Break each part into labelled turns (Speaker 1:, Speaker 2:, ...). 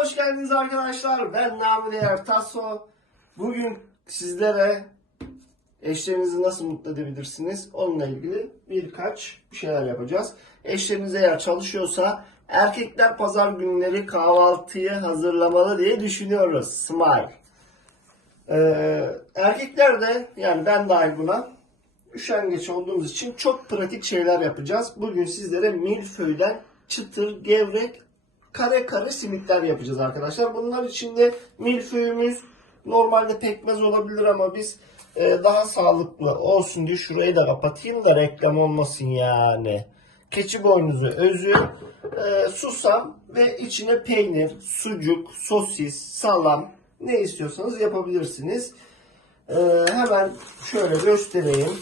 Speaker 1: hoş geldiniz arkadaşlar. Ben Nami Değer Tasso. Bugün sizlere eşlerinizi nasıl mutlu edebilirsiniz? Onunla ilgili birkaç bir şeyler yapacağız. Eşleriniz eğer çalışıyorsa erkekler pazar günleri kahvaltıyı hazırlamalı diye düşünüyoruz. Smile. Ee, erkekler de yani ben dahil buna üşengeç olduğumuz için çok pratik şeyler yapacağız. Bugün sizlere milföyden çıtır, gevrek, kare kare simitler yapacağız arkadaşlar. Bunlar içinde milföyümüz normalde pekmez olabilir ama biz e, daha sağlıklı olsun diye şurayı da kapatayım da reklam olmasın yani. Keçi boynuzu özü, e, susam ve içine peynir, sucuk, sosis, salam ne istiyorsanız yapabilirsiniz. Ee, hemen şöyle göstereyim.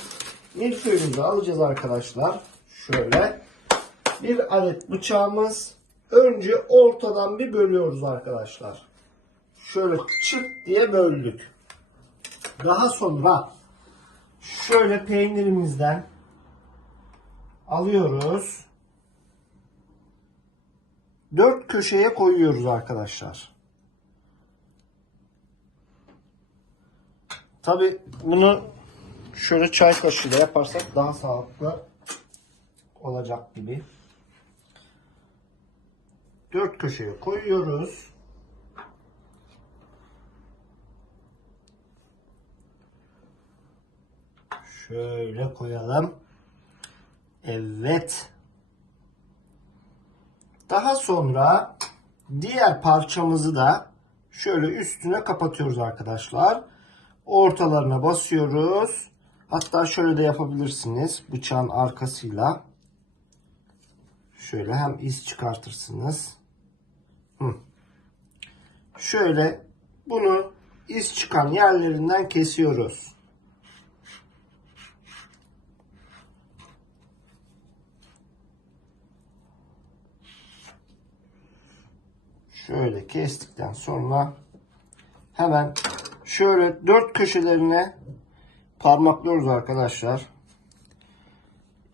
Speaker 1: Milföyümüzü alacağız arkadaşlar. Şöyle. Bir adet bıçağımız. Önce ortadan bir bölüyoruz arkadaşlar. Şöyle çıt diye böldük. Daha sonra şöyle peynirimizden alıyoruz. Dört köşeye koyuyoruz arkadaşlar. Tabi bunu şöyle çay kaşığıyla yaparsak daha sağlıklı olacak gibi. Dört köşeye koyuyoruz. Şöyle koyalım. Evet. Daha sonra diğer parçamızı da şöyle üstüne kapatıyoruz arkadaşlar. Ortalarına basıyoruz. Hatta şöyle de yapabilirsiniz. Bıçağın arkasıyla. Şöyle hem iz çıkartırsınız. Şöyle bunu iz çıkan yerlerinden kesiyoruz. Şöyle kestikten sonra hemen şöyle dört köşelerine parmaklıyoruz arkadaşlar.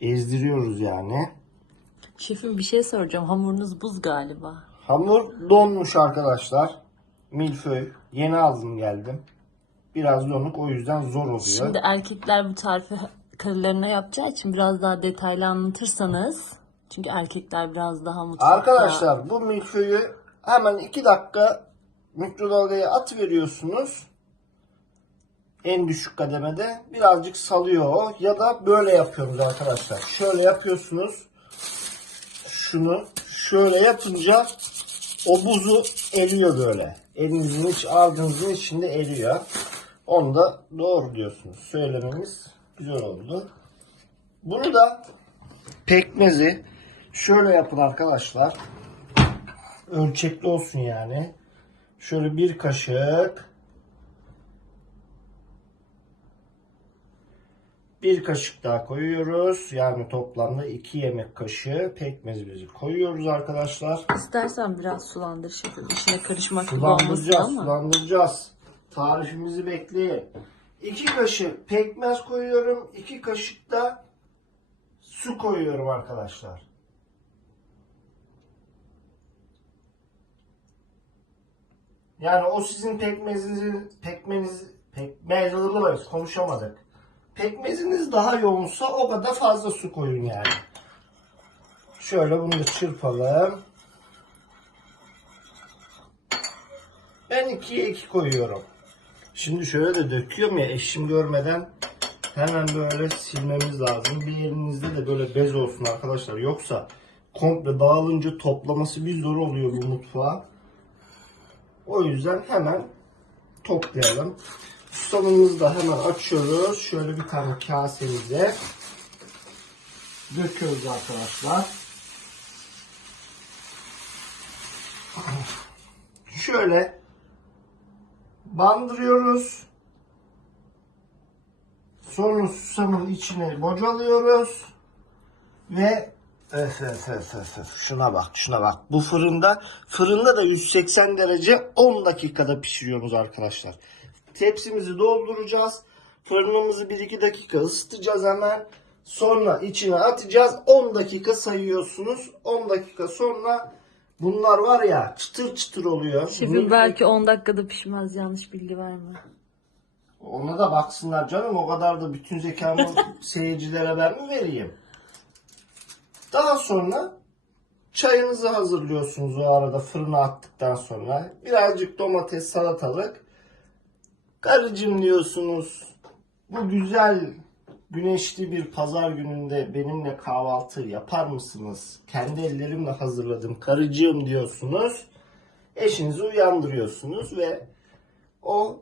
Speaker 1: Ezdiriyoruz yani.
Speaker 2: Şefim bir şey soracağım. Hamurunuz buz galiba.
Speaker 1: Hamur donmuş arkadaşlar. Milföy. Yeni aldım geldim. Biraz donuk o yüzden zor oluyor.
Speaker 2: Şimdi erkekler bu tarifi karılarına yapacağı için biraz daha detaylı anlatırsanız. Çünkü erkekler biraz daha mutfakta.
Speaker 1: Arkadaşlar bu milföyü hemen 2 dakika mikrodalgaya at veriyorsunuz. En düşük kademede birazcık salıyor o. Ya da böyle yapıyoruz arkadaşlar. Şöyle yapıyorsunuz. Şunu şöyle yapınca o buzu eriyor böyle. Elinizin iç ardınızın içinde eriyor. Onu da doğru diyorsunuz. Söylememiz güzel oldu. Bunu da pekmezi şöyle yapın arkadaşlar. Ölçekli olsun yani. Şöyle bir kaşık bir kaşık daha koyuyoruz. Yani toplamda 2 yemek kaşığı pekmezimizi koyuyoruz arkadaşlar.
Speaker 2: İstersen biraz sulandır şefim. İşine karışmak gibi olmasın
Speaker 1: Sulandıracağız,
Speaker 2: ama.
Speaker 1: sulandıracağız. Tarifimizi bekleyin. 2 kaşık pekmez koyuyorum. 2 kaşık da su koyuyorum arkadaşlar. Yani o sizin pekmezinizin pekmeniz pekmez konuşamadık. Pekmeziniz daha yoğunsa o kadar fazla su koyun yani. Şöyle bunu da çırpalım. Ben ikiye iki koyuyorum. Şimdi şöyle de döküyorum ya eşim görmeden hemen böyle silmemiz lazım. Bir elinizde de böyle bez olsun arkadaşlar. Yoksa komple dağılınca toplaması bir zor oluyor bu mutfağa. O yüzden hemen toplayalım. Susamımızı da hemen açıyoruz. Şöyle bir tane kasemize döküyoruz arkadaşlar. Şöyle bandırıyoruz. Sonra susamın içine bocalıyoruz. Ve öf, öf, öf, öf. şuna bak şuna bak. Bu fırında fırında da 180 derece 10 dakikada pişiriyoruz arkadaşlar. Tepsimizi dolduracağız. Fırınımızı 1-2 dakika ısıtacağız hemen. Sonra içine atacağız. 10 dakika sayıyorsunuz. 10 dakika sonra Bunlar var ya çıtır çıtır oluyor. Milföy-
Speaker 2: belki 10 dakikada pişmez yanlış bilgi verme.
Speaker 1: Ona da baksınlar canım. O kadar da bütün zekamı seyircilere ben mi vereyim? Daha sonra çayınızı hazırlıyorsunuz o arada fırına attıktan sonra. Birazcık domates, salatalık. Karıcım diyorsunuz. Bu güzel güneşli bir pazar gününde benimle kahvaltı yapar mısınız? Kendi ellerimle hazırladım karıcığım diyorsunuz. Eşinizi uyandırıyorsunuz ve o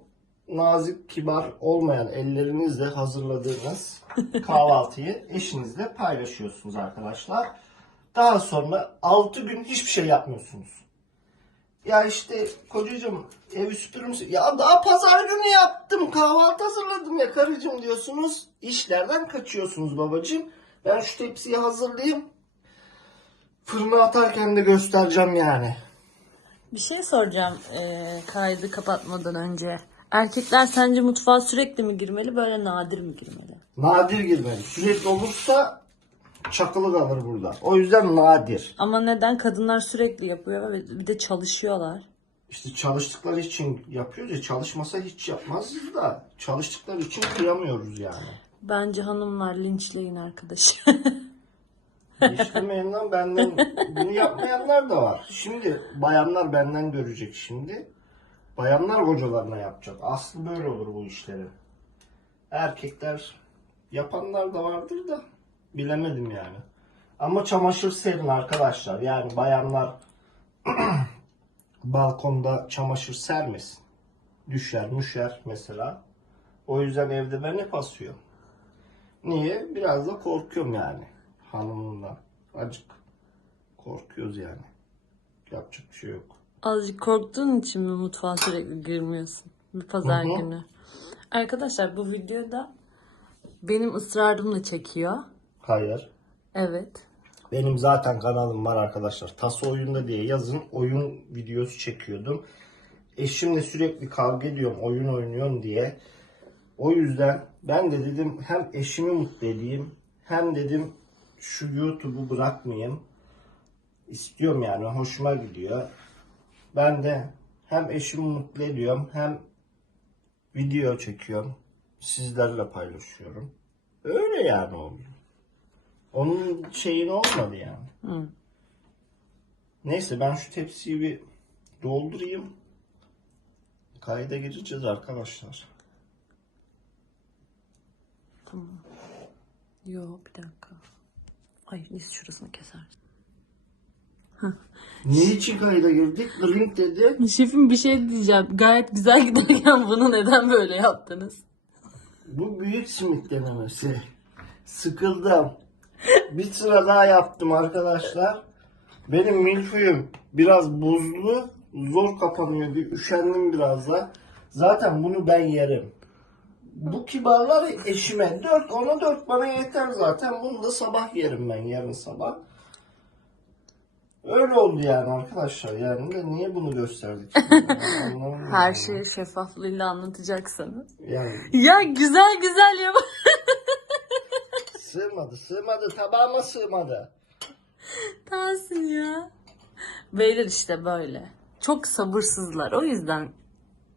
Speaker 1: nazik, kibar olmayan ellerinizle hazırladığınız kahvaltıyı eşinizle paylaşıyorsunuz arkadaşlar. Daha sonra 6 gün hiçbir şey yapmıyorsunuz. Ya işte kocacığım evi süpürür müsün? Ya daha pazar günü yaptım kahvaltı hazırladım ya karıcığım diyorsunuz. İşlerden kaçıyorsunuz babacığım. Ben şu tepsiyi hazırlayayım. Fırına atarken de göstereceğim yani.
Speaker 2: Bir şey soracağım eee, kaydı kapatmadan önce. Erkekler sence mutfağa sürekli mi girmeli böyle nadir mi girmeli?
Speaker 1: Nadir girmeli. Sürekli olursa çakılı kalır burada. O yüzden nadir.
Speaker 2: Ama neden? Kadınlar sürekli yapıyor ve bir de çalışıyorlar.
Speaker 1: İşte çalıştıkları için yapıyoruz ya çalışmasa hiç yapmazız da çalıştıkları için kıyamıyoruz yani.
Speaker 2: Bence hanımlar linçleyin arkadaşı.
Speaker 1: İşlemeyenden benden bunu yapmayanlar da var. Şimdi bayanlar benden görecek şimdi. Bayanlar kocalarına yapacak. Aslı böyle olur bu işlerin. Erkekler yapanlar da vardır da bilemedim yani. Ama çamaşır serin arkadaşlar. Yani bayanlar balkonda çamaşır sermesin. Düşer müşer mesela. O yüzden evde ben hep asıyorum. Niye? Biraz da korkuyorum yani hanımımla. Acık korkuyoruz yani. Yapacak bir şey yok.
Speaker 2: Azıcık korktuğun için mi mutfağa sürekli girmiyorsun? Bir pazar
Speaker 1: Hı hı.
Speaker 2: günü. Arkadaşlar bu videoda benim ısrarımla çekiyor.
Speaker 1: Hayır.
Speaker 2: Evet.
Speaker 1: Benim zaten kanalım var arkadaşlar. Taso oyunda diye yazın oyun videosu çekiyordum. Eşimle sürekli kavga ediyorum oyun oynuyorum diye. O yüzden ben de dedim hem eşimi mutlu edeyim hem dedim şu YouTube'u bırakmayayım. İstiyorum yani hoşuma gidiyor. Ben de hem eşimi mutlu ediyorum hem video çekiyorum. Sizlerle paylaşıyorum. Öyle yani oluyor. Onun şeyin olmadı yani.
Speaker 2: Hı.
Speaker 1: Neyse ben şu tepsiyi bir doldurayım. Kayda gireceğiz arkadaşlar.
Speaker 2: Yo bir dakika. Ay biz şurasını keser.
Speaker 1: Ne için kayda girdik? Drink dedi.
Speaker 2: Şefim bir şey diyeceğim. Gayet güzel giderken bunu neden böyle yaptınız?
Speaker 1: Bu büyük simit denemesi. Sıkıldım. Bir sıra daha yaptım arkadaşlar. Benim milföyüm biraz buzlu. Zor kapanıyor. Bir üşendim biraz da. Zaten bunu ben yerim. Bu kibarlar eşime. Dört ona dört bana yeter zaten. Bunu da sabah yerim ben yarın sabah. Öyle oldu yani arkadaşlar. Yani de niye bunu gösterdik?
Speaker 2: Her şeyi şeffaflığıyla anlatacaksınız.
Speaker 1: Yani
Speaker 2: Ya güzel güzel yap.
Speaker 1: sığmadı sığmadı tabağıma sığmadı.
Speaker 2: Tahsin ya. Beyler işte böyle. Çok sabırsızlar. O yüzden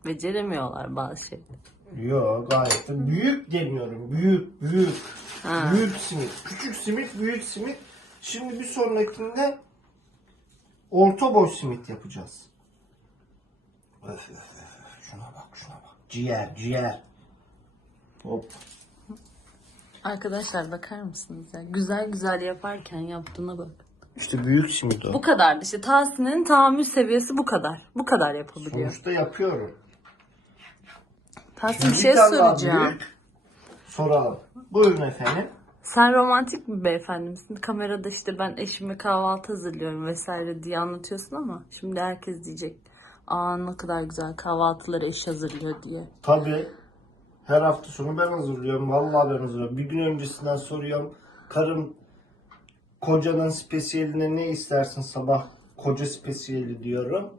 Speaker 2: beceremiyorlar bazı şeyleri.
Speaker 1: Yo gayet de büyük demiyorum. Büyük, büyük.
Speaker 2: Ha.
Speaker 1: Büyük simit. Küçük simit, büyük simit. Şimdi bir sonrakinde orta boy simit yapacağız. Öf, öf, öf. Şuna bak, şuna bak. Ciğer, ciğer. Hop.
Speaker 2: Arkadaşlar bakar mısınız ya? Güzel güzel yaparken yaptığına bak.
Speaker 1: İşte büyük simit o.
Speaker 2: Bu kadar işte Tahsin'in tahammül seviyesi bu kadar. Bu kadar yapabiliyor.
Speaker 1: Sonuçta yapıyorum.
Speaker 2: Tahsin bir
Speaker 1: Bir
Speaker 2: şey
Speaker 1: tane daha
Speaker 2: soracağım.
Speaker 1: büyük. Soralım. Buyurun efendim.
Speaker 2: Sen romantik bir beyefendi misin? Kamerada işte ben eşime kahvaltı hazırlıyorum vesaire diye anlatıyorsun ama şimdi herkes diyecek aa ne kadar güzel kahvaltıları eş hazırlıyor diye.
Speaker 1: Tabii. Her hafta sonu ben hazırlıyorum. Vallahi ben hazırlıyorum. Bir gün öncesinden soruyorum. Karım kocanın spesiyeline ne istersin sabah? Koca spesiyeli diyorum.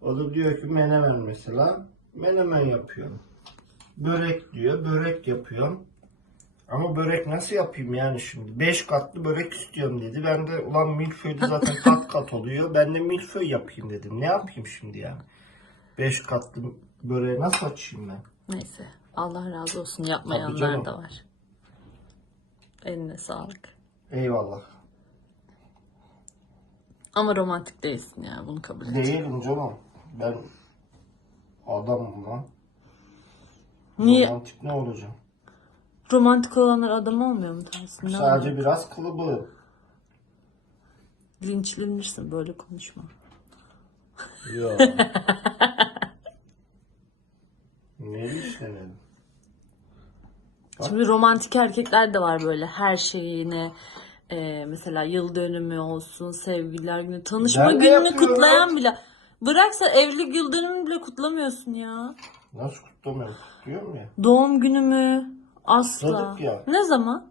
Speaker 1: O da diyor ki menemen mesela. Menemen yapıyorum. Börek diyor. Börek yapıyorum. Ama börek nasıl yapayım yani şimdi? 5 katlı börek istiyorum dedi. Ben de ulan milföyde zaten kat kat oluyor. Ben de milföy yapayım dedim. Ne yapayım şimdi yani? 5 katlı böreği nasıl açayım ben?
Speaker 2: Neyse. Allah razı olsun. Yapmayanlar da var. Eline sağlık.
Speaker 1: Eyvallah.
Speaker 2: Ama romantik değilsin ya. Bunu kabul et.
Speaker 1: Değilim canım. Ben adamım lan.
Speaker 2: Niye?
Speaker 1: Romantik ne olacağım?
Speaker 2: Romantik olanlar adam olmuyor mu Tahsin? Ne
Speaker 1: Sadece
Speaker 2: oldu?
Speaker 1: biraz kılıbığım.
Speaker 2: Linçlenirsin böyle konuşma.
Speaker 1: Yok. ne işlemedim?
Speaker 2: Şimdi romantik erkekler de var böyle her şeyine e, mesela yıl dönümü olsun, sevgililer günü, tanışma
Speaker 1: Ben de
Speaker 2: gününü
Speaker 1: yapıyorum.
Speaker 2: kutlayan bile. Bıraksa evlilik yıl dönümünü bile kutlamıyorsun ya.
Speaker 1: Nasıl kutlamıyorum? Diyorum ya.
Speaker 2: Doğum günümü asla.
Speaker 1: Kutladık ya.
Speaker 2: Ne zaman?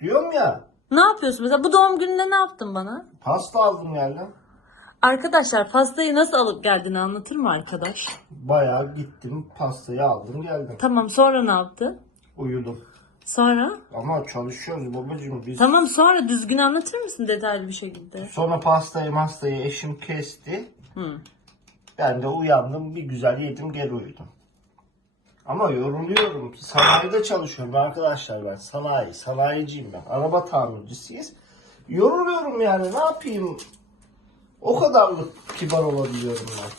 Speaker 1: Diyorum ya.
Speaker 2: Ne yapıyorsun? Mesela bu doğum gününde ne yaptın bana?
Speaker 1: Pasta aldım yerden.
Speaker 2: Arkadaşlar pastayı nasıl alıp geldiğini anlatır mı arkadaş?
Speaker 1: Bayağı gittim pastayı aldım geldim.
Speaker 2: Tamam sonra ne yaptı?
Speaker 1: Uyudum.
Speaker 2: Sonra?
Speaker 1: Ama çalışıyoruz babacığım biz.
Speaker 2: Tamam sonra düzgün anlatır mısın detaylı bir şekilde?
Speaker 1: Sonra pastayı mastayı eşim kesti.
Speaker 2: Hı.
Speaker 1: Ben de uyandım bir güzel yedim geri uyudum. Ama yoruluyorum. Sanayide çalışıyorum arkadaşlar ben. Sanayi, sanayiciyim ben. Araba tamircisiyiz. Yoruluyorum yani ne yapayım? O kadarlık kibar olabiliyorum ben.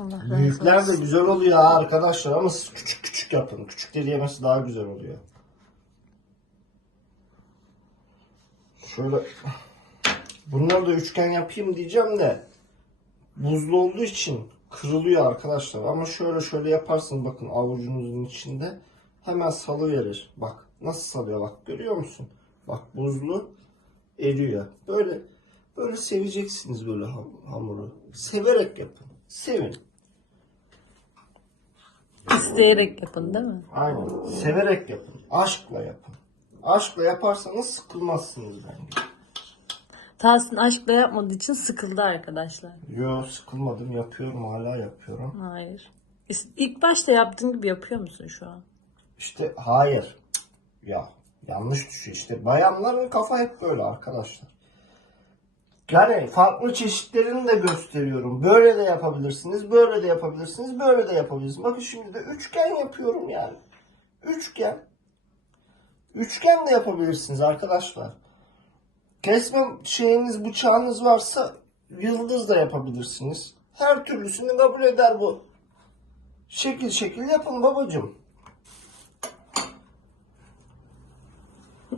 Speaker 2: Allah razı
Speaker 1: Büyükler
Speaker 2: olsun.
Speaker 1: de güzel oluyor ha arkadaşlar ama siz küçük küçük yapın. Küçükleri yemesi daha güzel oluyor. Şöyle bunları da üçgen yapayım diyeceğim de buzlu olduğu için kırılıyor arkadaşlar. Ama şöyle şöyle yaparsın bakın avucunuzun içinde hemen salı verir. Bak nasıl salıyor bak görüyor musun? Bak buzlu eriyor. Böyle böyle seveceksiniz böyle ham- hamuru. Severek yapın. Sevin.
Speaker 2: İsteyerek yapın değil mi?
Speaker 1: Aynen. Severek yapın. Aşkla yapın. Aşkla yaparsanız sıkılmazsınız bence.
Speaker 2: Tahsin aşkla yapmadığı için sıkıldı arkadaşlar.
Speaker 1: Yo sıkılmadım. Yapıyorum. Hala yapıyorum.
Speaker 2: Hayır. İlk başta yaptığın gibi yapıyor musun şu an?
Speaker 1: İşte hayır. Ya yanlış düşüyor. İşte bayanların kafa hep böyle arkadaşlar. Yani farklı çeşitlerini de gösteriyorum. Böyle de yapabilirsiniz, böyle de yapabilirsiniz, böyle de yapabilirsiniz. Bakın şimdi de üçgen yapıyorum yani. Üçgen. Üçgen de yapabilirsiniz arkadaşlar. Kesme şeyiniz, bıçağınız varsa yıldız da yapabilirsiniz. Her türlüsünü kabul eder bu. Şekil şekil yapın babacım.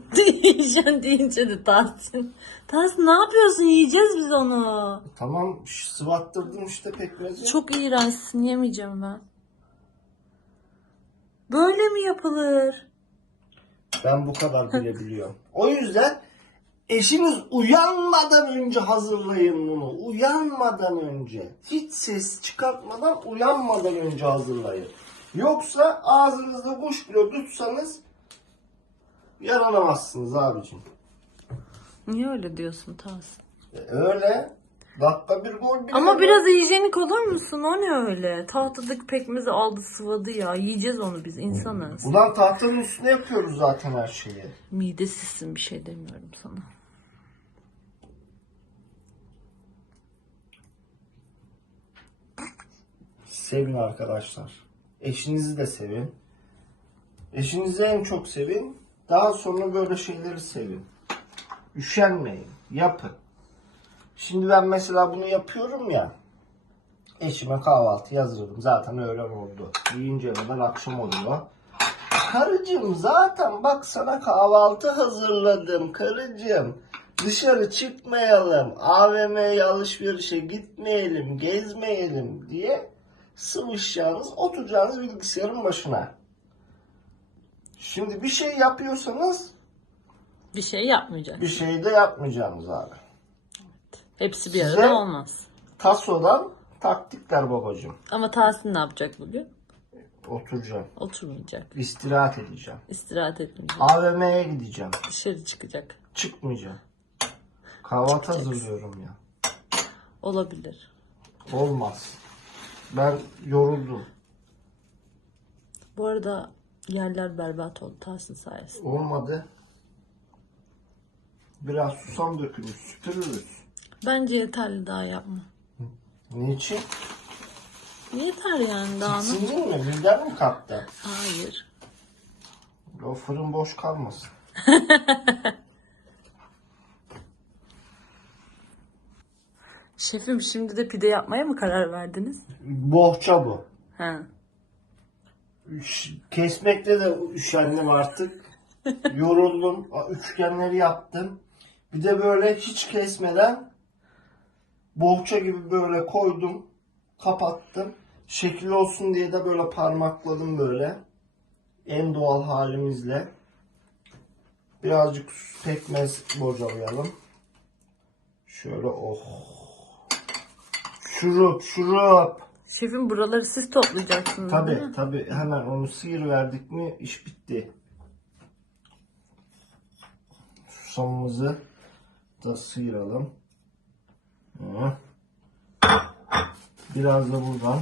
Speaker 2: Yiyeceksin deyince de Tahsin. Tahsin ne yapıyorsun? Yiyeceğiz biz onu.
Speaker 1: Tamam sıvattırdım işte pekmezi.
Speaker 2: Çok iğrençsin. Yemeyeceğim ben. Böyle mi yapılır?
Speaker 1: Ben bu kadar bilebiliyorum. O yüzden eşiniz uyanmadan önce hazırlayın bunu. Uyanmadan önce. Hiç ses çıkartmadan uyanmadan önce hazırlayın. Yoksa ağzınızda kuş bile tutsanız yaranamazsınız abicim.
Speaker 2: Niye öyle diyorsun Tahsin?
Speaker 1: E, Öyle. Dakika bir gol bir
Speaker 2: Ama biraz hijyenik olur musun? O ne öyle? Tahtadaki pekmezi aldı sıvadı ya. Yiyeceğiz onu biz insanız.
Speaker 1: Ulan tahtanın üstüne yapıyoruz zaten her şeyi.
Speaker 2: Midesizsin bir şey demiyorum sana.
Speaker 1: Sevin arkadaşlar. Eşinizi de sevin. Eşinizi en çok sevin. Daha sonra böyle şeyleri sevin. Üşenmeyin. Yapın. Şimdi ben mesela bunu yapıyorum ya. Eşime kahvaltı hazırladım. Zaten öğlen oldu. Yiyince kadar akşam oluyor. Karıcığım zaten bak sana kahvaltı hazırladım karıcığım. Dışarı çıkmayalım, AVM'ye alışverişe gitmeyelim, gezmeyelim diye sıvışacağınız, oturacağınız bilgisayarın başına. Şimdi bir şey yapıyorsanız
Speaker 2: Bir şey yapmayacak.
Speaker 1: bir şey de yapmayacaksınız abi.
Speaker 2: Hepsi bir
Speaker 1: Size-
Speaker 2: arada olmaz.
Speaker 1: Tasodan taktikler babacığım.
Speaker 2: Ama Tahsin ne yapacak bugün?
Speaker 1: Oturacağım,
Speaker 2: Oturmayacak.
Speaker 1: istirahat edeceğim.
Speaker 2: İstirahat etmeyecek.
Speaker 1: AVM'ye gideceğim,
Speaker 2: Dışarı çıkacak.
Speaker 1: çıkmayacağım. Kahvaltı hazırlıyorum ya.
Speaker 2: Olabilir.
Speaker 1: Olmaz. Ben yoruldum.
Speaker 2: Bu arada Yerler berbat oldu Tahsin sayesinde.
Speaker 1: Olmadı. Biraz susam dökülür, süpürürüz.
Speaker 2: Bence yeterli daha yapma.
Speaker 1: Niçin?
Speaker 2: Yeter yani daha ne?
Speaker 1: Sindin mi? Birden mi kalktı?
Speaker 2: Hayır.
Speaker 1: O fırın boş kalmasın.
Speaker 2: Şefim şimdi de pide yapmaya mı karar verdiniz?
Speaker 1: Bohça bu.
Speaker 2: He.
Speaker 1: Kesmekte de üşendim artık. Yoruldum. Üçgenleri yaptım. Bir de böyle hiç kesmeden bohça gibi böyle koydum. Kapattım. Şekil olsun diye de böyle parmakladım böyle. En doğal halimizle. Birazcık pekmez bocalayalım. Şöyle oh. Şurup şurup.
Speaker 2: Şefim buraları siz toplayacaksınız değil
Speaker 1: Tabi
Speaker 2: mi?
Speaker 1: tabi hemen onu sıyır verdik mi iş bitti. Susamımızı da sıyıralım. Hı. Biraz da buradan.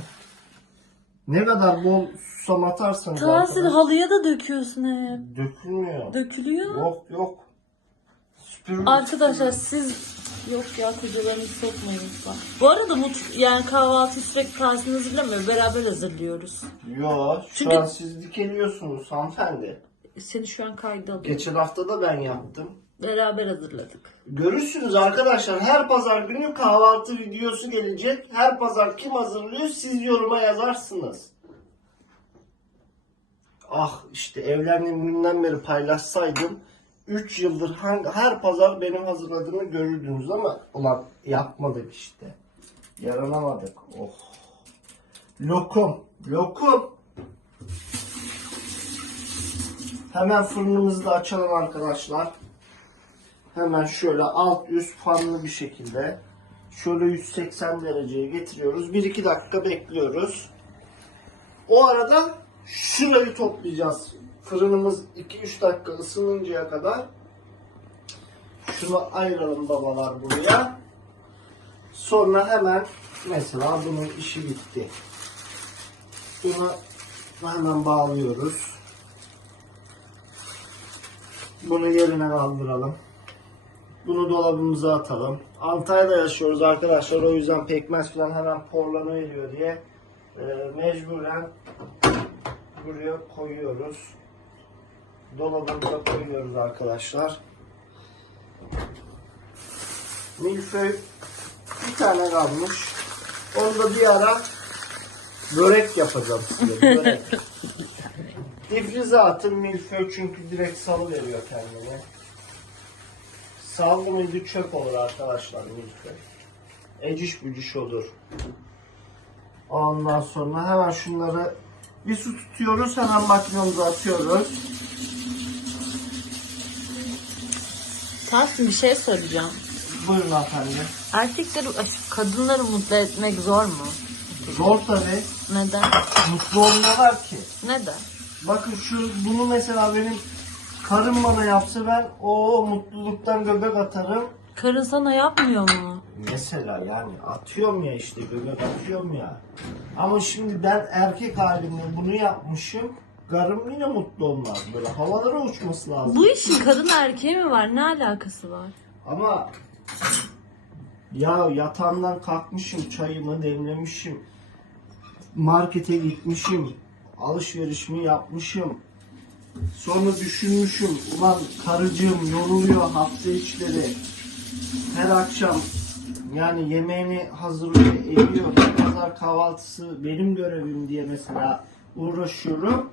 Speaker 1: Ne kadar bol susam atarsanız
Speaker 2: Tahsin
Speaker 1: arkadaş-
Speaker 2: halıya da döküyorsun hep.
Speaker 1: dökülmüyor.
Speaker 2: Dökülüyor.
Speaker 1: Yok yok. Süpürürüz.
Speaker 2: Arkadaşlar siz yok ya kocalarınızı sokmayın lütfen. Bu arada mut yani kahvaltı sürekli Tahsin hazırlamıyor. Beraber hazırlıyoruz.
Speaker 1: Yo şu
Speaker 2: Çünkü-
Speaker 1: an siz dikeliyorsunuz hanımefendi.
Speaker 2: Seni şu an kayda alıyorum.
Speaker 1: Geçen hafta da ben yaptım.
Speaker 2: Beraber hazırladık.
Speaker 1: Görürsünüz arkadaşlar her pazar günü kahvaltı videosu gelecek. Her pazar kim hazırlıyor siz yoruma yazarsınız. Ah işte evlendiğim günden beri paylaşsaydım 3 yıldır hangi, her pazar benim hazırladığımı görürdünüz ama ulan yapmadık işte. Yaranamadık. Oh. Lokum. Lokum. Hemen fırınımızı da açalım arkadaşlar. Hemen şöyle alt üst fanlı bir şekilde şöyle 180 dereceye getiriyoruz. 1-2 dakika bekliyoruz. O arada şurayı toplayacağız. Fırınımız 2-3 dakika ısınıncaya kadar. Şunu ayıralım babalar buraya. Sonra hemen mesela bunun işi bitti. Bunu hemen bağlıyoruz. Bunu yerine kaldıralım. Bunu dolabımıza atalım. Antalya'da yaşıyoruz arkadaşlar. O yüzden pekmez falan hemen porlanıyor diye e, mecburen buraya koyuyoruz. Dolabımıza koyuyoruz arkadaşlar. Milföy bir tane kalmış. Onu da bir ara börek yapacağım size. Börek. Difrize atın milföy çünkü direkt salı veriyor kendini. Sallı mıydı çöp olur arkadaşlar milföy. Eciş bücüş olur. Ondan sonra hemen şunları bir su tutuyoruz hemen makinemize atıyoruz.
Speaker 2: Tahsin bir şey soracağım.
Speaker 1: Buyurun efendim.
Speaker 2: Erkekleri, kadınları mutlu etmek zor mu?
Speaker 1: Zor tabi.
Speaker 2: Neden?
Speaker 1: Mutlu olmuyorlar ki.
Speaker 2: Neden?
Speaker 1: Bakın şu bunu mesela benim karım bana yapsa ben o mutluluktan göbek atarım.
Speaker 2: Karın sana yapmıyor mu?
Speaker 1: Mesela yani atıyorum ya işte göbek atıyorum ya. Ama şimdi ben erkek halimle bunu yapmışım. Karım yine mutlu olmaz. Böyle havalara uçması lazım.
Speaker 2: Bu işin kadın erkeği mi var? Ne alakası var?
Speaker 1: Ama ya yatağımdan kalkmışım, çayımı demlemişim. Markete gitmişim. Alışverişimi yapmışım. Sonra düşünmüşüm. Ulan karıcığım yoruluyor hafta içleri. Her akşam yani yemeğini hazırlıyor, ediyor. Pazar kahvaltısı benim görevim diye mesela uğraşıyorum.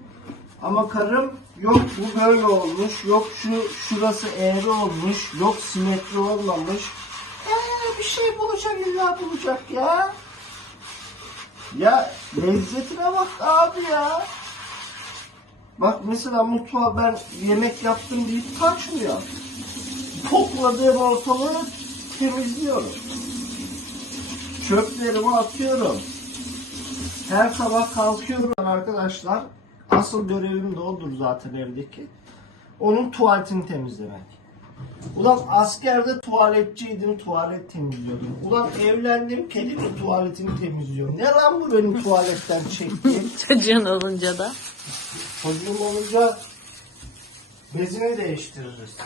Speaker 1: Ama karım yok bu böyle olmuş, yok şu şurası eğri olmuş, yok simetri olmamış. Ee, bir şey bulacak illa bulacak ya. Ya lezzetine bak abi ya. Bak mesela mutfağa ben yemek yaptım deyip kaçmıyor. Topladığım ortalığı temizliyorum. Çöplerimi atıyorum. Her sabah kalkıyorum arkadaşlar. Asıl görevim de odur zaten evdeki. Onun tuvaletini temizlemek. Ulan askerde tuvaletçiydim, tuvalet temizliyordum. Ulan evlendim, kedimin tuvaletini temizliyorum. Ne lan bu benim tuvaletten çektiğim?
Speaker 2: Çocuğun olunca da.
Speaker 1: Çocuğum olunca bezini değiştiririz.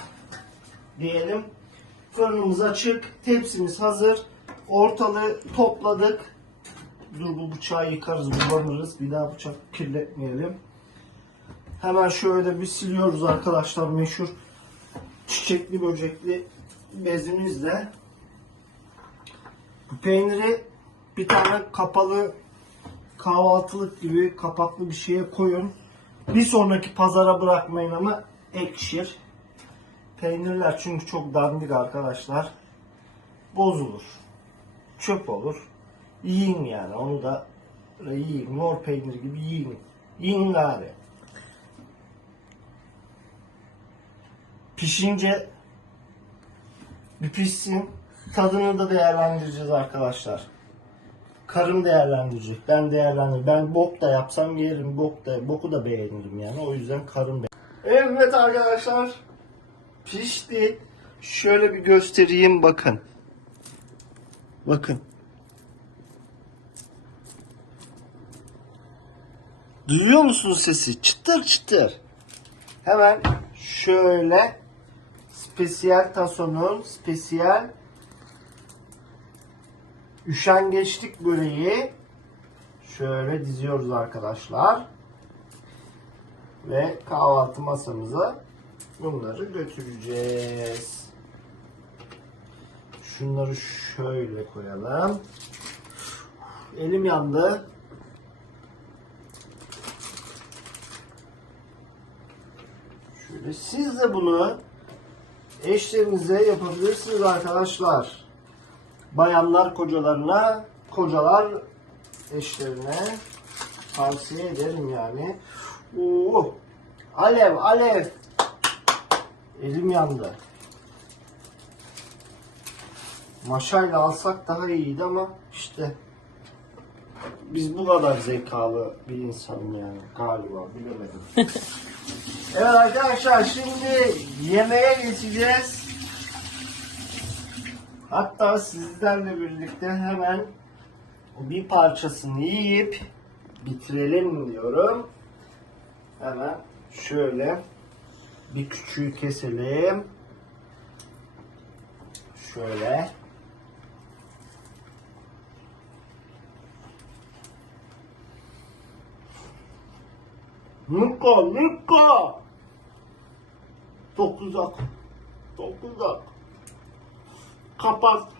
Speaker 1: Diyelim fırınımız açık, tepsimiz hazır. Ortalığı topladık. Dur bu bıçağı yıkarız, kullanırız. Bir daha bıçak kirletmeyelim. Hemen şöyle bir siliyoruz arkadaşlar meşhur çiçekli böcekli bezimizle. Bu peyniri bir tane kapalı kahvaltılık gibi kapaklı bir şeye koyun. Bir sonraki pazara bırakmayın ama ekşir. Peynirler çünkü çok dandik arkadaşlar. Bozulur. Çöp olur. Yiyin yani onu da yiyin. Mor peynir gibi yiyin. Yiyin gari. Pişince bir pişsin. Tadını da değerlendireceğiz arkadaşlar. Karım değerlendirecek. Ben değerlendir. Ben bok da yapsam yerim. Bok da boku da beğenirim yani. O yüzden karım be. Evet arkadaşlar. Pişti. Şöyle bir göstereyim bakın. Bakın. Duyuyor musunuz sesi? Çıtır çıtır. Hemen şöyle spesiyel tasonun spesiyel üşengeçlik böreği şöyle diziyoruz arkadaşlar. Ve kahvaltı masamıza bunları götüreceğiz. Şunları şöyle koyalım. Elim yandı. Şöyle siz de bunu eşlerinize yapabilirsiniz arkadaşlar. Bayanlar kocalarına, kocalar eşlerine tavsiye ederim yani. Oo, alev alev. Elim yandı. Maşayla alsak daha iyiydi ama işte biz bu kadar zekalı bir insanım yani galiba bilemedim. evet arkadaşlar şimdi yemeğe geçeceğiz. Hatta sizlerle birlikte hemen bir parçasını yiyip bitirelim diyorum. Hemen şöyle bir küçüğü keselim. Şöyle. Nika, Nika. Çok uzak. Çok uzak. copper